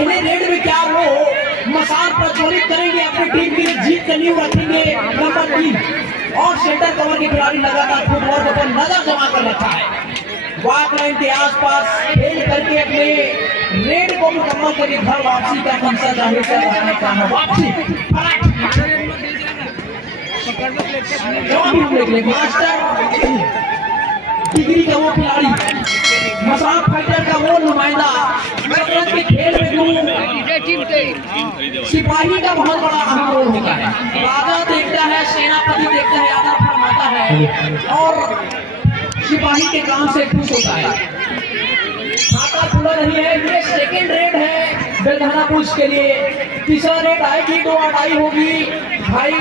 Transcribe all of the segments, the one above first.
पहले रेड में क्या वो मसाल प्रज्वलित करेंगे, अपनी टीम की जीत का नींव रखेंगे। नंबर 3 और सेंटर कवर के खिलाड़ी लगातार फुटबॉल पर नजर जमा कर रखा है। वाक लाइन के आसपास खेल करके अपने रेड को मुकम्मल करके घर वापसी का मंशा जाहिर कर रहा काम है। वापसी मास्टर डिग्री का वो खिलाड़ी, मसाल फाइटर का वो नुमाइंदा, शतरंज के खेल में सिपाही का बहुत बड़ा अहम रोल होता है। राजा देखता है, सेनापति देखता है, आदर फरमाता है और सिपाही के काम से खुश होता है। खाता खुला नहीं है। ये सेकेंड रेड है बेलघाना पुलिस के लिए। तीसरा रेड आएगी, 2 अड़ाई होगी भाई,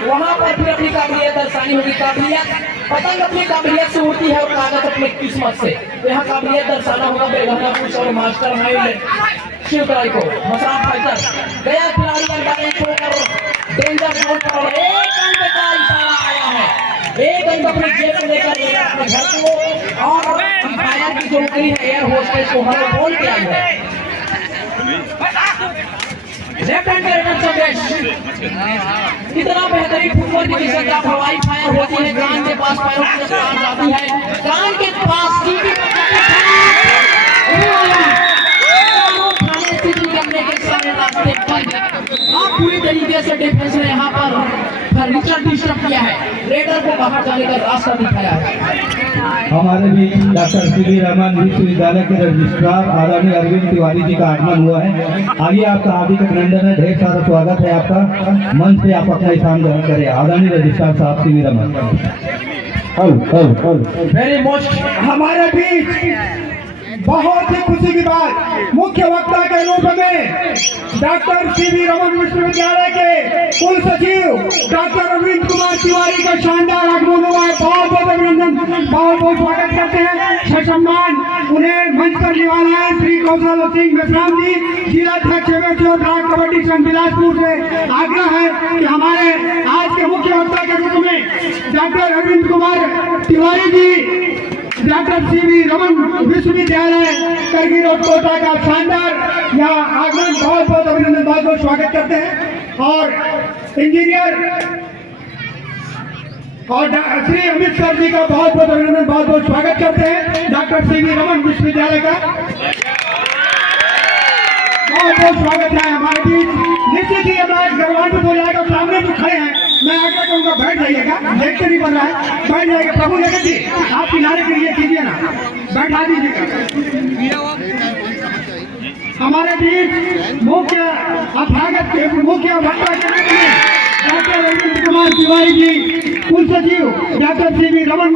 वहां पर फिर अपनी काबिलियत दर्शानी होगी। काबिलियत, पतंग अपनी काबिलियत से उड़ती है और कागज अपनी किस्मत से। यहाँ काबिलियत दर्शाना होगा बेलघाना पुलिस और मास्टर माइंड शिवराई को। मसाल फाइटर गया खिलाड़ी अंदाजे छोड़कर डेंजर जोन पर एक अंक का इशारा आया है। एक अंक अपने जेब में लेकर अपने घर को, और अंपायर की जो नौकरी है एयर होस्टेस को हर बोल के आई है। लेफ्ट हैंड के संदेश कितना बेहतरीन फुटबॉल की दिशा हवाई फायर होती है। कान के पास पैरों की तरफ जाती है, कान के पास सीधी आप पूरी तरीके से डिफेंस ने यहाँ पर फर्नीचर डिस्टर्ब किया है, रेडर को बाहर जाने का रास्ता दिखाया है। हमारे भी डॉक्टर सीवी रहमान विश्वविद्यालय के रजिस्ट्रार आदरणीय अरविंद तिवारी जी का आगमन हुआ है। आइए आपका हार्दिक अभिनंदन है, ढेर सारा स्वागत है आपका। मंच से आप अपना स्थान ग्रहण करें। आदरणीय रजिस्ट्रार साहब सीवी रहमान। वेरी मोस्ट हमारे बीच बहुत ही खुशी की बात, मुख्य वक्ता के रूप में डॉक्टर सीवी रमन विश्वविद्यालय के कुल सचिव डॉक्टर अरविंद कुमार तिवारी का शानदार आगमन हुआ है। बहुत बहुत अभिनंदन, बहुत बहुत स्वागत करते हैं। ससम्मान उन्हें मंच पर निवाला है श्री कौशल सिंह मेश्राम जी, जिलाध्यक्ष और ब्लॉक कबड्डी संघ बिलासपुर से आग्रह है कि हमारे आज के मुख्य वक्ता के रूप में doctor Arvind Kumar Tiwari ji doctor CV Raman विश्वविद्यालय करगी रोड कोटा का शानदार यहाँ आगमन, बहुत बहुत अभिनंदन, बहुत बहुत स्वागत करते हैं। और इंजीनियर और श्री अमित सर जी का बहुत बहुत अभिनंदन, बहुत बहुत स्वागत करते हैं डॉक्टर सीवी रमन विश्वविद्यालय का। बहुत बहुत स्वागत है हमारे बीच। निश्चित ही गरवान हो जाएगा, सामने जो खड़े हैं मैं आगे कहूँगा बैठ जाइएगा, देखते नहीं बन रहा है, बैठ जाइएगा। प्रभु जगत जी आप किनारे के लिए कीजिए ना, बैठा दीजिएगा। हमारे बीच मुख्य अभ्यागत के मुख्य वक्ता के रूप में डॉक्टर अरविंद कुमार तिवारी जी, कुल सचिव डॉक्टर सीवी रमन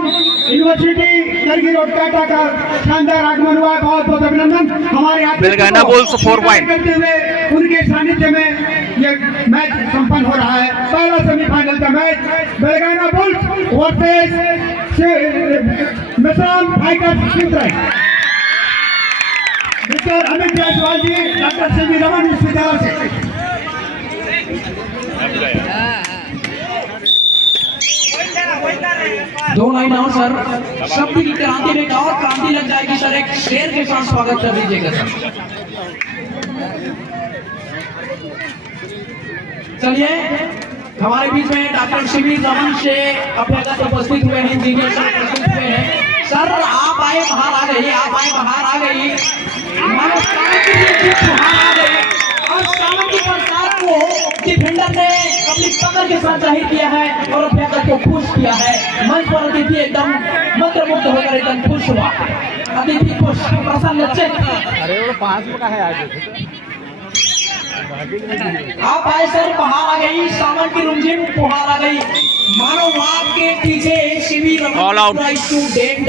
यूनिवर्सिटी करगी रोड कोटा का शानदार आगमन हुआ है। बहुत बहुत अभिनंदन। हमारे बेलगाना बुल्स 4 पॉइंट करते हुए उनके सानिध्य में ये मैच संपन्न हो रहा है। पहला सेमीफाइनल का मैच बेलगाना बुल्स वर्सेस मेश्राम फाइटर्स शिवराई। Mister Amit Jaiswal ji doctor CV Raman विश्वविद्यालय से। दो लाइन और सर, शब्द की क्रांति में और क्रांति लग जाएगी सर। एक शेर के साथ स्वागत कर दीजिएगा सर। चलिए हमारे बीच में डॉक्टर सीवी रमन से अभ्यागत उपस्थित हुए हैं, इंजीनियर सर उपस्थित हुए हैं। सर आप आए बाहर आ गई, आप आए बाहर आ गई, आ गई और सामने की बरसात को डिफेंडर ने अपनी पकड़ के साथ जाहिर किया है और अभ्यागत को खुश किया है। मंच पर अतिथि एकदम मंत्रमुग्ध होकर एकदम खुश हुआ, अतिथि खुश, प्रसन्न चित्त। अरे वो पास में है आज आप आए सर, बाहर आ गई, सावन की रुमझिम फुहार आ गई, मानो आपके पीछे CV all out student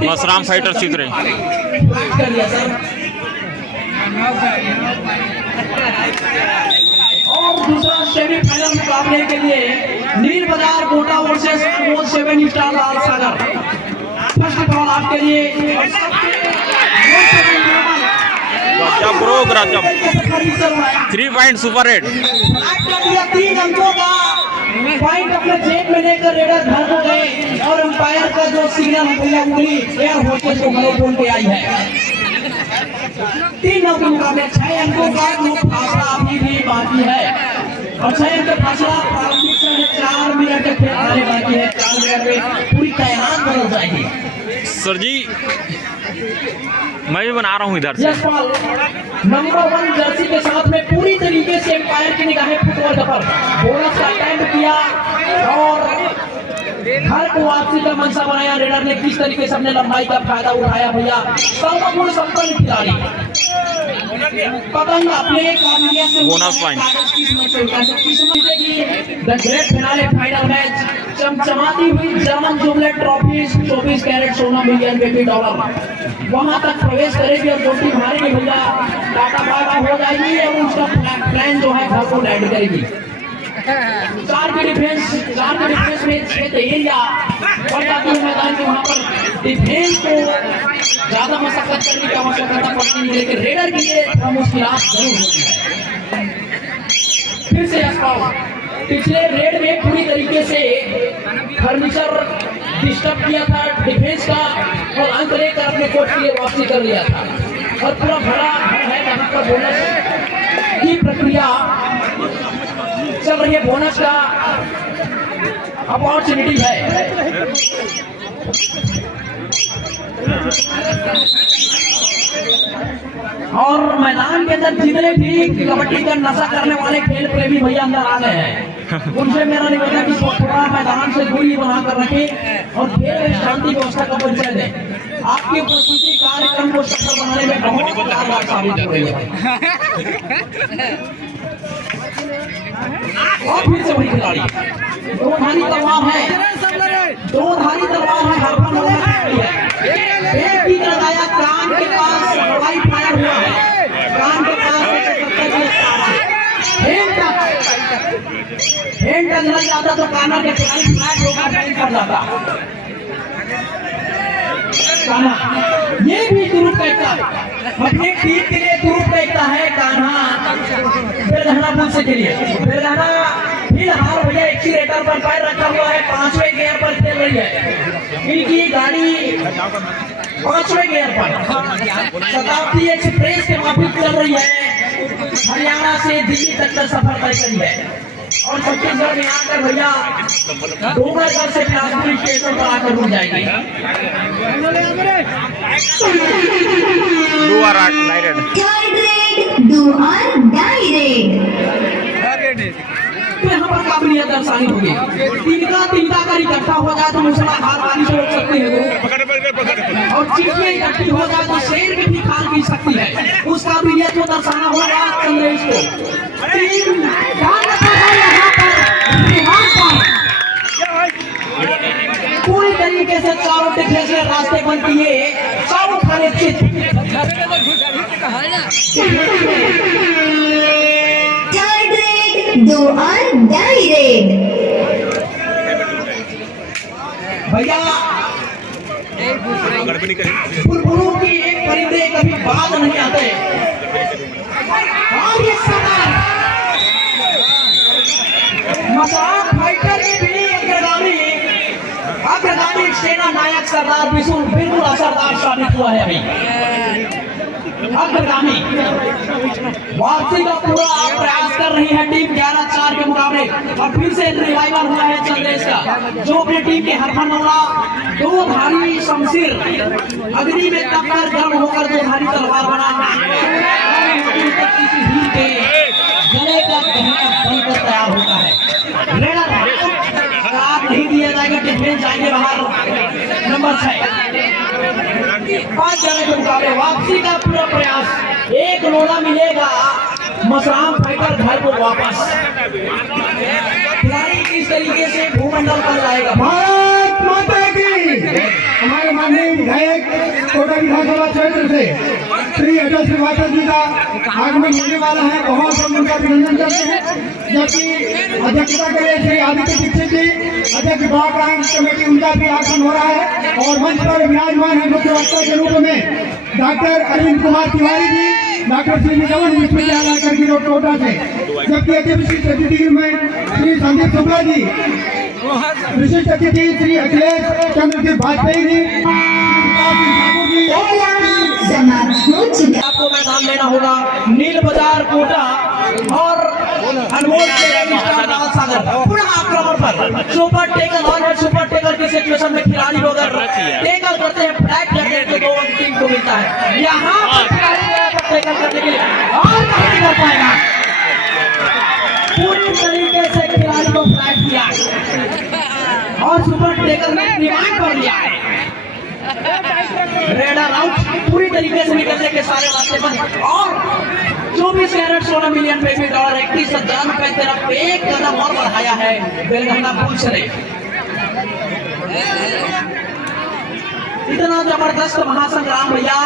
Masram fighter सीख रहे कर लिया सर। और दूसरा सेमीफाइनल मुकाबले के लिए नील बाजार गोटा वर्सेस अनमोल 7 स्टार लाल सागर। फर्स्ट बॉल आपके लिए गजब 3 पॉइंट सुपर रेड। 3 अंकों का पॉइंट अपने जेब में लेकर रेडर घर को गए और अंपायर का जो सिग्नल है उंगली एयर होस्टेस को घरों बोल के आई है। 3 अंक के मुकाबले 6 अंकों का जो फासला अभी भी बाकी है और 6 अंक का फासला प्रारंभिक समय 4 मिनट के खेल आने बाकी है। 4 मिनट में पूरी कायनात बदल जाएगी। सर जी मैं भी बना रहा हूँ इधर से। यशपाल नंबर 1 जर्सी के साथ में पूरी तरीके से एम्पायर की निगाहें फुटबॉल पर बोनस का अटेम्प्ट किया और घर को वापसी का मंशा बनाया। रेडर ने किस तरीके से अपने लंबाई का फायदा उठाया भैया। सर्वगुण संपन्न खिलाड़ी पतंग अपने काबिलियत से bonus point the great finale final match चमचमाती हुई जर्मन जुबलेट ट्रॉफी 24 कैरेट $16 मिलियन वहां तक प्रवेश करेगी और जो टीम हारेगी भैया टाटा बाटा हो जाएगी और उसका प्लान जो है घर को लैंड करेगी। 4 के डिफेंस में 6 एरिया बढ़ जाती है मैदान के। वहां पर डिफेंस को ज्यादा मशक्कत करने की आवश्यकता पड़ती है लेकिन रेडर के लिए थोड़ा मुश्किलात जरूर होती है। फिर से पिछले रेड में पूरी तरीके से फर्नीचर डिस्टर्ब किया था डिफेंस का और अंक लेकर अपने कोर्ट के लिए वापसी कर लिया था और पूरा भरा है जहां पर बोनस की प्रक्रिया चल रही है। बोनस का अपॉर्चुनिटी है और मैदान के अंदर जितने भी कबड्डी का नशा करने वाले खेल प्रेमी भैया अंदर आ गए हैं उनसे मेरा निवेदन है कि थोड़ा मैदान से दूरी बना कर रखें और खेल में शांति व्यवस्था का परिचय दें। आपकी उपस्थिति कार्यक्रम को सफल बनाने में बहुत कारगर साबित हो रही है। और फिर से वही खिलाड़ी दो धारी तलवार है एक की तरह आया कान के पास हवाई फायर हुआ है। कान के पास हैंड टच लग जाता तो काना के खिलाड़ी फ्लैट होकर बैंड कर जाता। कान्हा ये भी दुरुप कहता अपने टीम के लिए दुरुप कहता है। कान्हा बिरधाना पुल के लिए बिरधाना फिलहाल भैया एक्सीलेटर पर पैर रखा हुआ है 5वें गियर पर खेल रही है। इनकी गाड़ी 5वें गियर पर शताब्दी एक्सप्रेस के माफिक चल रही है। हरियाणा से दिल्ली तक का सफर तय करी है और छत्तीसगढ़ में आकर भैया डोंगरगढ़ से बिलासपुर स्टेशन पर आकर रुक जाएगी। Do or die red. Do or die red. तो यहाँ पर काबिलियत दर्शानी होगी। तिनका कर इकट्ठा हो जाए तो मूसलाधार बारिश रोक सकती है और चीजें इकट्ठी हो जाए तो शेर में भी खाल पी सकती है। उस काबिलियत को दर्शाना होगा चंद्रेश को। पूरी तरीके से चारों डिफेंस में रास्ते बंद किए चारों खाने चित Do or die red. भैया बुलबुलों की एक परिंदे कभी बात नहीं आते और ये मजाक फाइटर के भी अग्रगामी सेना नायक सरदार बिल्कुल असरदार साबित हुआ है। अभी अग्रगामी वापसी का पूरा प्रयास कर रही है टीम 11-4 के मुकाबले और फिर से रिवाइवल हुआ है चंद्रेश का जो अपनी टीम के हरफनौला 2 धारी शमशीर अग्नि में तपकर गर्म होकर 2 धारी तलवार बना गले का गहना बनकर तैयार होता है। रेडर नहीं दिया जाएगा डिफेंस जाएंगे बाहर। नंबर 6 5 जने के मुकाबले वापसी का पूरा प्रयास एक लोड़ा मिलेगा मसराम फाइटर घर को वापस। खिलाड़ी किस तरीके से भूमंडल पर जाएगा। भारत माता की। हमारे माननीय विधायक कोटा विधानसभा क्षेत्र से श्री अटल श्रीवास्तव जी का आगमन होने वाला है। बहुत हम उनका अभिनंदन करते हैं। जबकि अध्यक्षता के लिए श्री आदित्य दीक्षित जी अध्यक्ष ब्लॉक कमेटी उनका भी आगमन हो रहा है और मंच पर विराजमान है मुख्य वक्ता के रूप में डॉक्टर अरविंद कुमार तिवारी जी डॉक्टर श्री रमन विश्वविद्यालय करगी रोड कोटा से। जबकि अति विशिष्ट अतिथि में श्री संदीप शुक्ला जी, विशिष्ट अतिथि श्री अखिलेश चंद्र जी वाजपेयी जी, समाप्त हो चुका। आपको मैं नाम लेना होगा नील बाजार कोटा और अनमोल सागर पुनः आक्रमण पर सुपर टेकल और सुपर टेकल की सिचुएशन में खिलाड़ी अगर टेकल करते हैं फ्लैट करते हैं तो 2 अंक टीम को मिलता है। यहाँ पर खिलाड़ी टेकल करने के लिए और नहीं कर पाएगा, पूरी तरीके से खिलाड़ी को फ्लैट किया और सुपर टेकल में डिमांड कर लिया है। रेडर आउट पूरी तरीके से निकलने के सारे रास्ते बंद और 24 कैरेट 16 मिलियन $31,91,000 की तरफ एक कदम और बढ़ाया है बेलगंगा पुलिस ने। इतना जबरदस्त महासंग्राम भैया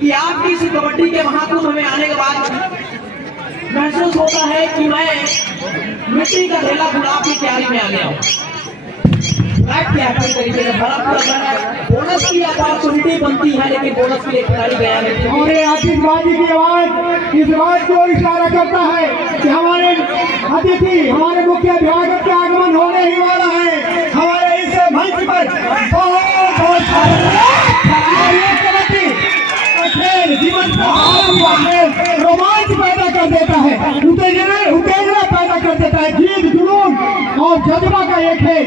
कि आपकी इस कबड्डी के महाकुंभ में आने के बाद महसूस होता है कि मैं मिट्टी का ढेला गुलाब की तैयारी में आ गया हूँ। किया पूरी तरीके से बड़ा बोनस की अपॉर्चुनिटी बनती है, लेकिन बोनस के लिए खिलाड़ी गया नहीं। हमारे आतिशबाजी की आवाज इस बात को इशारा करता है कि हमारे अतिथि हमारे मुख्य अभिभावक का आगमन होने ही वाला है। हमारे इस मंच पर बहुत खेल जीवन का रोमांच पैदा कर देता है, उत्तेजना पैदा कर देता है। जीत जुनून और जज्बा का ये खेल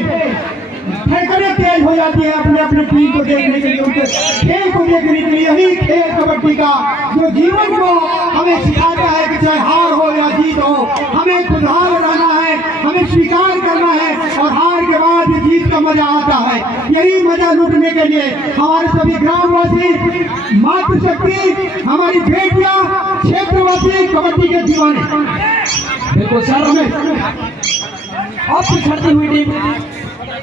ठेकरे तेज हो जाती है अपने अपने टीम को देखने के लिए, उनके खेल को देखने के लिए। यही खेल कबड्डी का जो जीवन को हमें सिखाता है कि चाहे हार हो या जीत हो, हमें खुशहाल रहना है, हमें स्वीकार करना है और हार के बाद जीत का मजा आता है। यही मजा लूटने के लिए हमारे सभी ग्रामवासी, मातृशक्ति, हमारी बेटियां, क्षेत्रवासी कबड्डी के दीवाने। देखो सर में अब पिछड़ती हुई टीम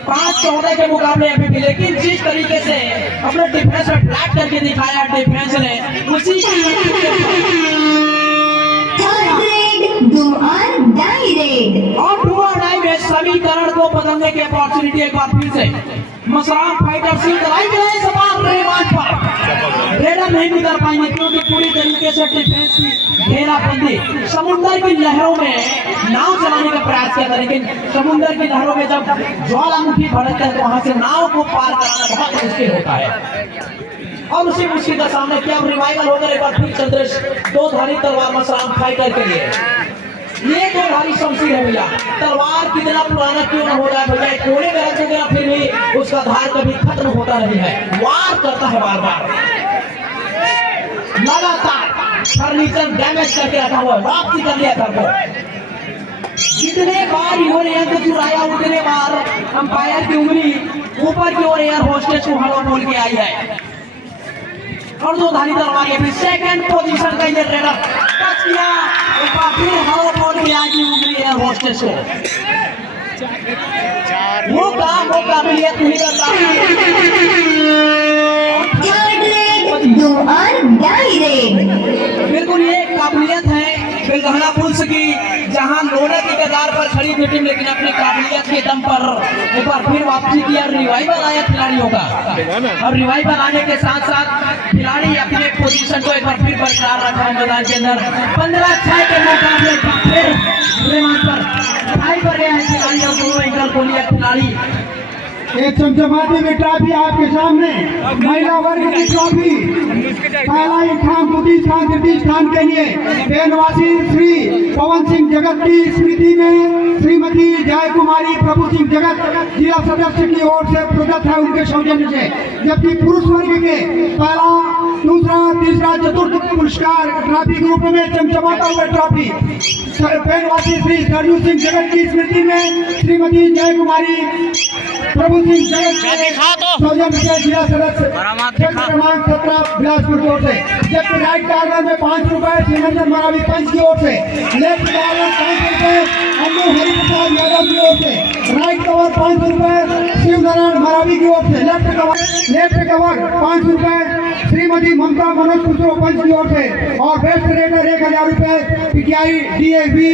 5-14 के मुकाबले अभी भी, लेकिन जिस तरीके से अपने डिफेंस में फ्लैट करके दिखाया डिफेंस ने, उसी डू और डाई रेड और डू और डाई में समीकरण को बदलने की अपॉर्चुनिटी एक बार फिर से मसराम फाइटर्स की लड़ाई के लिए सवाल रेवान पर रेडर नहीं निकल पाएंगे क्योंकि पूरी तरीके से डिफेंस की घेराबंदी। समुद्र की लहरों में नाव चलाने का प्रयास किया था, लेकिन समुद्र की लहरों में जब ज्वालामुखी भड़कता है तो वहां से नाव को पार कराना बहुत मुश्किल होता है। और उसी मुश्किल का सामना किया। रिवाइवल होकर एक बार फिर चंद्रेश 2 धारी तलवार मसराम फाइटर के लिए। ये 2 धारी शमशीर है भैया। तलवार कितना पुराना क्यों न हो जाए भैया, कोने में रख देगा फिर भी उसका धार कभी खत्म होता नहीं है, वार करता है बार बार। लगातार फर्नीचर डैमेज करके रखा हुआ है, वापसी कर लिया था वो। जितने बार इन्होंने अंक चुराया उतने बार अंपायर की उंगली ऊपर की ओर एयर होस्टेस को हवा बोल के आई है। और 2 धारी तलवार के फिर सेकंड पोजीशन का ये रेडर टच किया, एक बार फिर हवा बोल के आई उंगली एयर होस्टेस को। वो काबिलियत नहीं करता। डू और डाई रेड बिल्कुल ये काबिलियत है बेलगंगा पुलिस की, जहां लोना की कगार पर खड़ी थी टीम, लेकिन अपनी काबिलियत के दम पर एक बार फिर वापसी की और रिवाइवल आया खिलाड़ियों का। और रिवाइवल आने के साथ साथ खिलाड़ी अपने पोजीशन को एक बार फिर बरकरार रखा है मैदान के अंदर। 15-6 के मुकाबले फिर पर भाई पर गया है खिलाड़ी और दोनों इंटर को लिया खिलाड़ी। एक चमचमाती में ट्रॉफी आपके सामने, महिला वर्ग की ट्रॉफी। पहला स्थान द्वितीय स्थान तृतीय स्थान के लिए बेनवासी श्री पवन सिंह जगत की स्मृति में श्रीमती जय कुमारी प्रभु सिंह जगत जिला सदस्य की ओर से प्रदत्त है उनके सौजन्य से। जबकि पुरुष वर्ग के पहला, दूसरा, तीसरा, चतुर्थ पुरस्कार ट्रॉफी के रूप में चमचमाता हुआ ट्रॉफी बेनवासी श्री सरयू सिंह जगत की स्मृति में श्रीमती जय कुमारी प्रभु सिंह जगत सौजन्य से जिला सदस्य क्षेत्र क्रमांक 17 बिलासपुर की ओर से। जबकि राइट कार्नर में 5 रुपए श्रीनंदन मरावी पंच की ओर से, लेफ्ट कार्नर 5 रुपए अन्नू हरिप्रसाद यादव की ओर से, राइट कवर 5 रुपए शिवनारायण मरावी की ओर से, लेफ्ट कवर 5 रुपए श्रीमती ममता मनोज खुसरो पंच की ओर से और बेस्ट रेडर 1000 रुपए पीटीआई डीएवी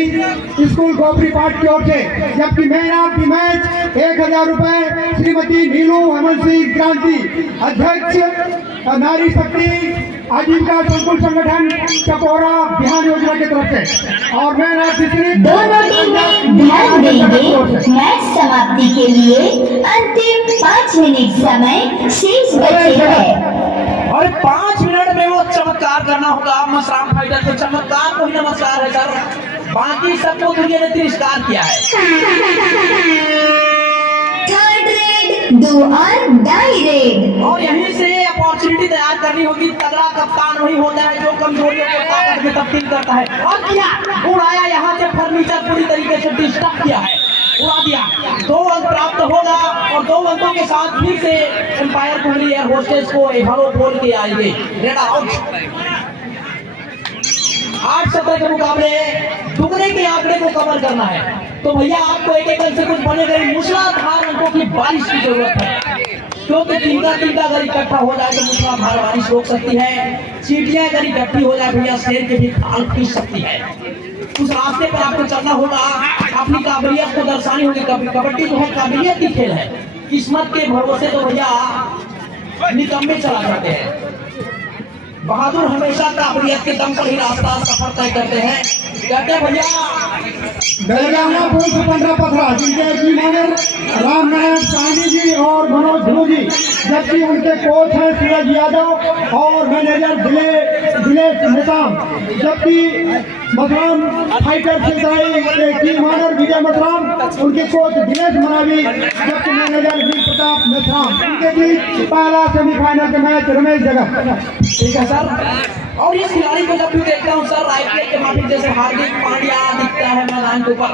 स्कूल गोपरी पाठ की ओर से। जबकि मैन ऑफ द मैच 1000 रुपए श्रीमती नीलू हेमंत सिंह क्रांति अध्यक्ष नारी शक्ति आजीविका संकुल संगठन चकोरा बिहार योजना की तरफ से। और मैन ऑफ द सीरीज दोनों टीमें ध्यान देंगे, मैच समाप्ति के लिए अंतिम 5 मिनट समय शेष बचे हैं। और 5 मिनट में वो चमत्कार करना होगा। मसराम फाइटर के चमत्कार को ही नमस्कार है सर, बाकी सबको दुनिया ने तिरस्कार किया है। थर्ड रेड, डू और डाई रेड। और यहीं से अपॉर्चुनिटी तैयार करनी होगी। तगड़ा कप्तान वही होता है जो कमजोरियों को ताकत में तब्दील करता है। और किया, उड़ाया, यहाँ से फर्नीचर पूरी तरीके से डिस्टर्ब किया है, उड़ा दिया। 2 अंक प्राप्त होगा और 2 अंकों के साथ फिर से एम्पायर कुंडली एयर होस्टेस को हेलो बोल के आएंगे। Red out. 8-17 के मुकाबले दुगने के आंकड़े को कवर करना है, तो भैया आपको एक अंक से कुछ बनेगा। मूसलाधार अंकों की बारिश की जरूरत है, क्योंकि तिनका अगर इकट्ठा हो जाए तो मूसलाधार बारिश रोक सकती है। चींटियां अगर इकट्ठी हो जाए भैया शेर के भी खाल खींच सकती है। उस रास्ते पर आपको चलना होगा, अपनी काबिलियत को दर्शानी होगी। कबड्डी जो है काबिलियत की खेल है, किस्मत के भरोसे तो भैया निकम्मे चला जाते हैं। बहादुर हमेशा काबिलियत के दम पर ही रास्ता सफर तय करते हैं। कहते हैं भैया बेलगामा पुल से 15 पथरा, जिनके एग्जीमोनर राम नारायण साहनी जी और मनोज ध्रुव जी, जबकि उनके कोच हैं सूरज यादव और मैनेजर दिलेश निजाम। जबकि मसराम फाइटर से एग्जीमोनर विजय मसराम, उनके कोच दिनेश मरावी, जबकि मैनेजर वीर प्रताप मेसराम। उनके बीच पहला सेमीफाइनल का मैच रमेश जगत। ठीक है सर। और इस खिलाड़ी को जब भी देखता हूँ सर, आईपीएल के माफिक जैसे हार्दिक पांड्या दिखता है मैदान के ऊपर।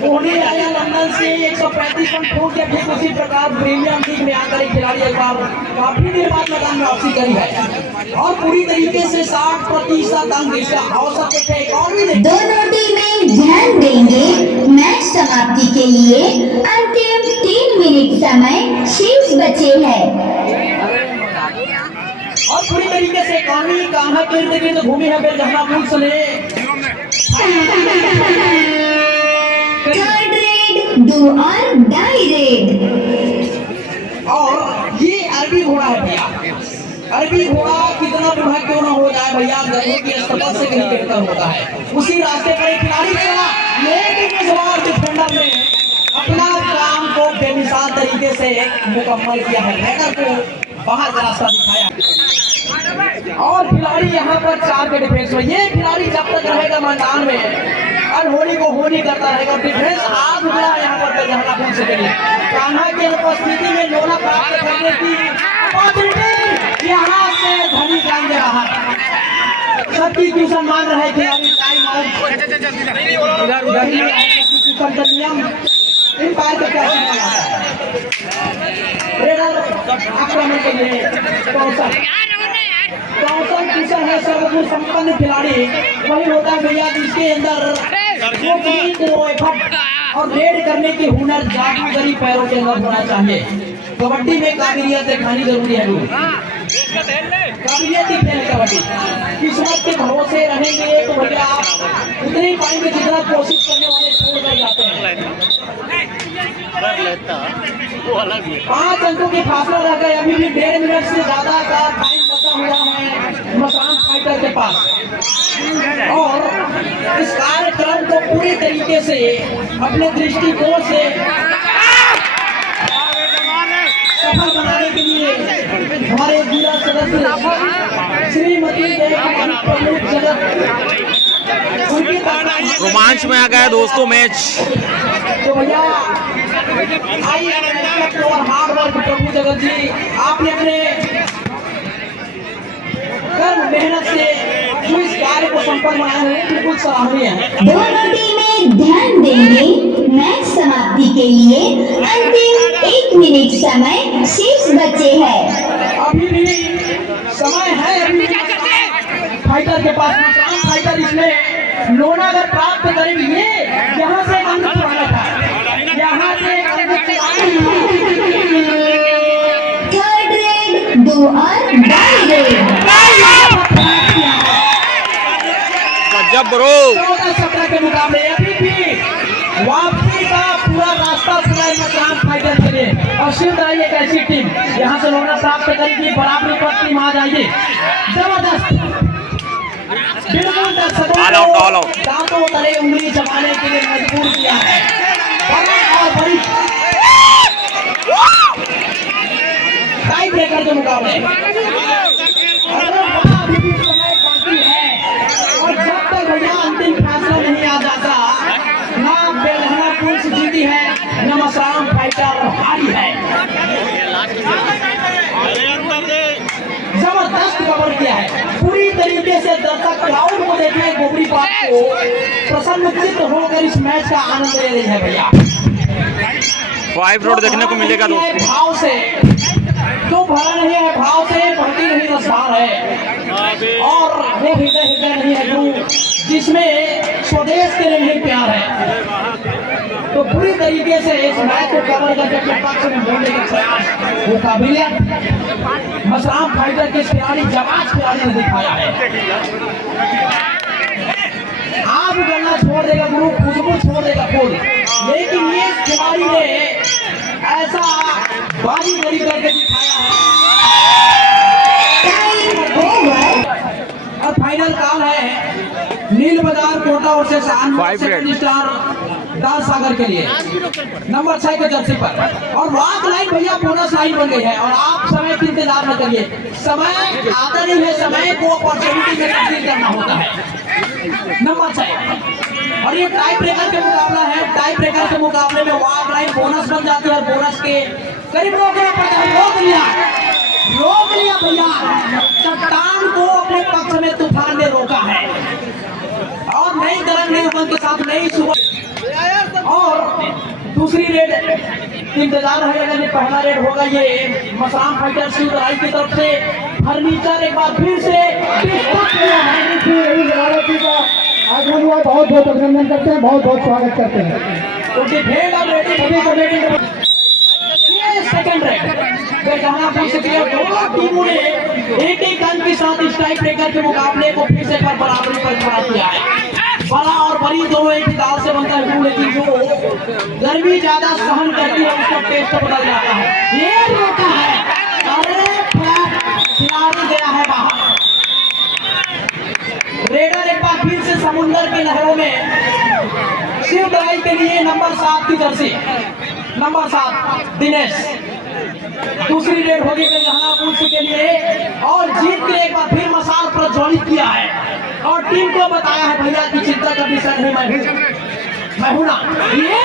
कोहली आया लंदन से 135 रन छोड़ के, ठीक उसी प्रकार प्रीमियर लीग में आकर एक खिलाड़ी एक बार काफी देर बाद मैदान में वापसी करी है और पूरी तरीके से 60% अंक इसका औसत देखे। एक और भी देखे, दोनों टीमें ध्यान देंगे, मैच समाप्ति के लिए अंतिम 3 मिनट समय शेष बचे हैं। और पूरी तरीके से कानूनी कहाँ के इर्द गिर्द घूमी है बेलगामा पुलिस ने। थर्ड रेड, डू और डाई रेड। और ये अरबी घोड़ा है भैया। अरबी घोड़ा कितना बूढ़ा क्यों ना हो जाए भैया, गधे की अस्पताल से कहीं बेहतर होता है। उसी रास्ते पर एक खिलाड़ी चला, लेकिन इस बार डिफेंडर ने अपना काम को बेमिसाल तरीके से मुकम्मल किया है, रेडर को बाहर का रास्ता दिखाया। और खिलाड़ी यहाँ पर 4 के डिफेंस में, ये खिलाड़ी जब तक रहेगा मैदान में अनहोनी को होनी करता रहेगा। डिफेंस आज उभरा यहाँ पर बेलगामा पुलिस के लिए। कान्हा की उपस्थिति में लोना प्राप्त करने की अपॉर्चुनिटी, यहाँ से धनी जाएंगे बाहर। सबकी ट्यूशन मान रहे खिलाड़ी, टाइम आउट उधर ही ट्यूशन का नियम एम्पायर का क्या सिग्नल आता है। रेडर आक्रमण के लिए कौशल किशन है, सर्वगुण संपन्न खिलाड़ी वही होता है भैया जिसके अंदर को एफर्ट और रेड करने की हुनर, जादूगरी पैरों के अंदर होना चाहिए। कबड्डी में काबिलियत दिखानी जरूरी है। काबिलियत ही खेल कबड्डी। किस्मत के भरोसे रहेंगे तो भैया आप उतने ही पाएंगे जितना कोशिश करने वाले छोड़ कर जाते हैं। 5 अंकों के फासला रह गए, अभी भी 1.5 मिनट से ज्यादा का टाइम बचा हुआ है मसराम फाइटर के पास। और इस कार्यक्रम को पूरी तरीके से अपने दृष्टिकोण से सफल बनाने के लिए हमारे जिला सदस्य श्रीमती प्रमुख जगत, उनकी रोमांच में आ गया दोस्तों मैच। तो भैया आइए और हार्ड वर्क प्रभु जगत जी, आपने अपने कर्म मेहनत से जो इस कार्य को संपन्न बनाया है बिल्कुल सराहनीय है। दोनों टीमें ध्यान देंगे, मैच समाप्ति के लिए अंतिम 1 मिनट समय शेष बचे हैं। अभी भी समय है, अभी फाइटर के पास मसराम फाइटर इसमें लोना अगर प्राप्त करेंगे, यहाँ से अंक छुड़ाना था, यहाँ से थर्ड रेड, डू और डाई रेड। गजब ब्रो। 14-17 के मुकाबले अभी भी वापसी का पूरा रास्ता पूरा मसराम फाइटर के लिए। और सिर्फ रही एक ऐसी टीम यहाँ से लोना प्राप्त करेगी, बराबरी पर टीम आ जाएगी। जबरदस्त, बिल्कुल दर्शकों को दांतों तले उंगली जमाने के लिए मजबूर किया है। बड़ा और बड़ी टाई ब्रेकर के मुकाबले मुकाबले। अरे वाह, अभी भी समय बाकी है और जब तक भैया अंतिम फैसला नहीं आ जाता, ना बेलहना पुलिस जीती है न मसराम फाइटर हारी है। जबरदस्त कवर किया है, पूरी तरीके से दर्शक क्राउड को देखने गोबरी पार्क को प्रसन्नचित्त होकर इस मैच का आनंद ले रही है भैया। 5 रोड देखने को मिलेगा दोस्तों। भाव से जो भरा नहीं है, भाव से बढ़ती नहीं रफ्तार है और वो हृदय हृदय नहीं है जो जिसमें स्वदेश के लिए नहीं प्यार है। तो पूरी तरीके से इस मैच को कवर करके अपने पक्ष में बोलने का प्रयास, वो काबिलियत मसराम फाइटर के खिलाड़ी जवाज खिलाड़ी ने दिखाया है। आप गलना छोड़ देगा गुरु, खुशबू छोड़ देगा फूल, लेकिन ये खिलाड़ी ने ऐसा बाजीगरी करके दिखाया है। और फाइनल काल है नील बाजार कोटा और से सेकंड स्टार दाल सागर के लिए नंबर 6 के जर्सी पर। और रात लाइन भैया बोनस लाइन बन गई है और आप समय की इंतजार न करिए, समय आता नहीं है, समय को अपॉर्चुनिटी में तब्दील करना होता है। नंबर 6 और ये टाई ब्रेकर के मुकाबला है। टाई ब्रेकर के मुकाबले में वाक लाइन बोनस बन जाती है और बोनस के करीब रोकना पड़ता है। रोक लिया भैया, चट्टान को अपने पक्ष में तूफान ने रोका है और नई तरंग नई उमंग के साथ नई सुबह। और दूसरी रेड इंतजार है, अगर ये पहला रेड होगा ये मसराम फाइटर शिवराई की तरफ से फर्नीचर एक बार फिर से आगमन हुआ, बहुत बहुत अभिनंदन करते हैं, बहुत बहुत स्वागत करते हैं। तो डिफेंड और रेडी सेकंड रेड बेलहनापुर से दोनों टीमों ने एक अंक के साथ इस टाई ब्रेकर के मुकाबले को फिर से बराबरी पर खड़ा किया है। बड़ा और बड़ी दोनों एक दाल से बनता है, लेकिन जो गर्मी ज्यादा सहन करती है उसका टेस्ट बदल जाता है। ये रोका है, अरे खिलाड़ी गया है बाहर। रेडर एक बार फिर से समुद्र की लहरों में शिवराई के लिए नंबर 7 की जर्सी, नंबर 7 दिनेश। दूसरी रेड होगी बेलहनापुर के लिए और जीत के एक बार फिर मसाल प्रज्वलित किया है और टीम को बताया है भैया की चिंता का विषय नहीं, मैं हूं ना। ये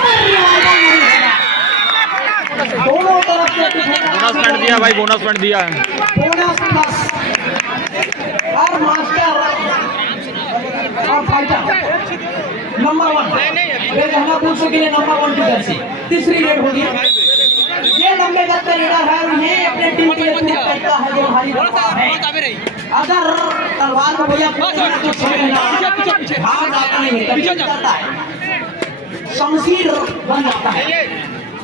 दोनों तरफ से बोनस पॉइंट दिया भाई, बोनस पॉइंट दिया है। बोनस प्लस और मास्टर और फाइटर नंबर 1 बेलहनापुर के लिए नंबर 1 की जर्सी। तीसरी रेड होगी, ये लंबे गज का लीडर है और ये अपने टीम के लिए करता है जो भारी है। अगर तलवार को भैया तो भाग जाता नहीं है, पीछे जाता है, शमशीर बन जाता है।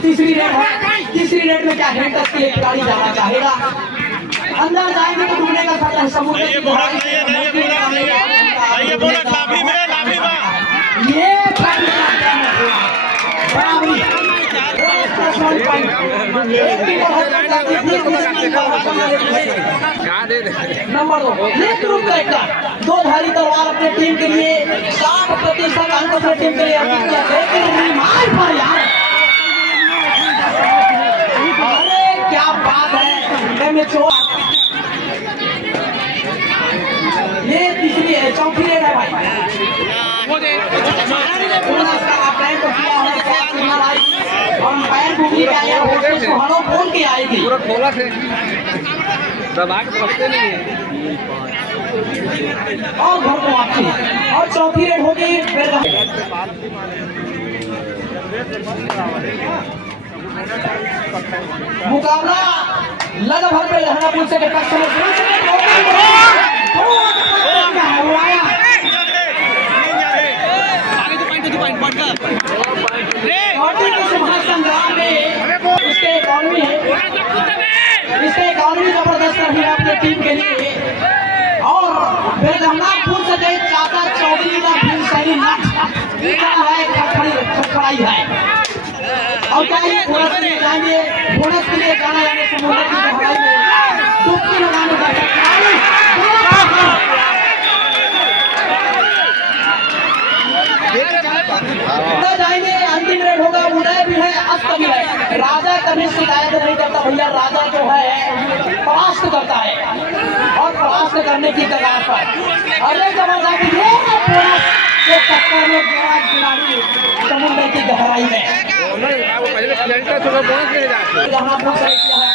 तीसरी रेड है, तीसरी रेड में क्या हेड टच के खिलाड़ी जाना चाहेगा, अंदर जाएंगे तो डूबने का खतरा है। समुद्र की गहराई ये नंबर 2 दो धारी तलवार अपने टीम के लिए 60% अंक अपने टीम के लिए अर्जित किया, लेकिन रिमांड पर यार, अरे क्या बात है। ये तीसरी है, चौथी रेड है भाई। अंपायर घूमने के आया हलो बोल के आएगी और घर को वापसी। और चौथी रेड होगी मुकाबला लगभग बेलहनापुर से संग्राम में इसके इकॉनमी जबरदस्त रही है अपनी टीम के लिए। और बेलहनापुर से चाचा चौधरी का भी सही खड़खड़ाई है। और क्या ये बोनस के लिए जाएंगे, बोनस के लिए जाना यानी समुद्र की गहराई में डुबकी लगाने का जाएंगे। अंतिम रेड होगा, उदय भी है अस्त भी है। राजा कभी शिकायत नहीं करता भैया, राजा जो है परास्त नष्ट करने की कगार पर। और ये जबरदस्त ये है बोनस के टक्कर में गया खिलाड़ी समुद्र की गहराई में। जहाँ पर किया है